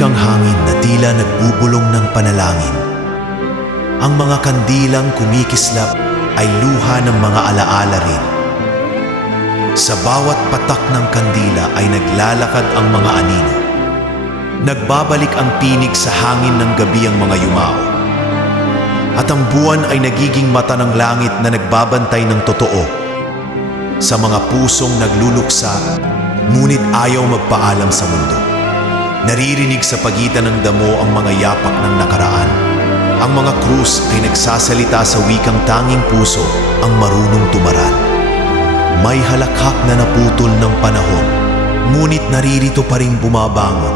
Tahimik ang hangin na tila nagbubulong ng panalangin. Ang mga kandilang kumikislap ay luha ng mga alaala rin. Sa bawat patak ng kandila ay naglalakad ang mga anino. Nagbabalik ang pinig sa hangin ng gabi ang mga yumao. At ang buwan ay nagiging mata ng langit na nagbabantay ng totoo. Sa mga pusong nagluluksa, ngunit ayaw magpaalam sa mundo. Naririnig sa pagitan ng damo ang mga yapak ng nakaraan. Ang mga krus ay nagsasalita sa wikang tanging puso ang marunong tumaran. May halakhak na naputol ng panahon, ngunit naririto pa rin bumabangon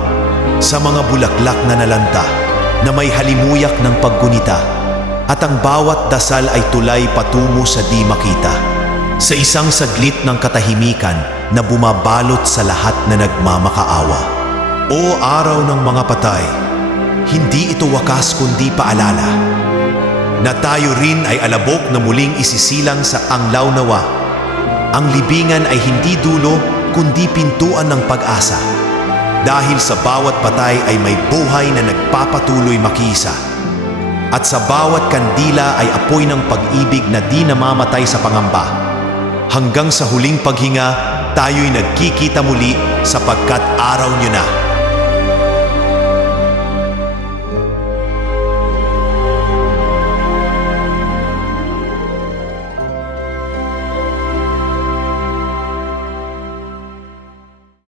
sa mga bulaklak na nalanta na may halimuyak ng paggunita at ang bawat dasal ay tulay patungo sa di makita. Sa isang saglit ng katahimikan na bumabalot sa lahat na nagmamakaawa. O araw ng mga patay, hindi ito wakas kundi paalala na tayo rin ay alabok na muling isisilang sa anglaw nawa. Ang libingan ay hindi dulo kundi pintuan ng pag-asa. Dahil sa bawat patay ay may buhay na nagpapatuloy makisa. At sa bawat kandila ay apoy ng pag-ibig na di namamatay sa pangamba. Hanggang sa huling paghinga, tayo'y nagkikita muli sapagkat araw nyo na.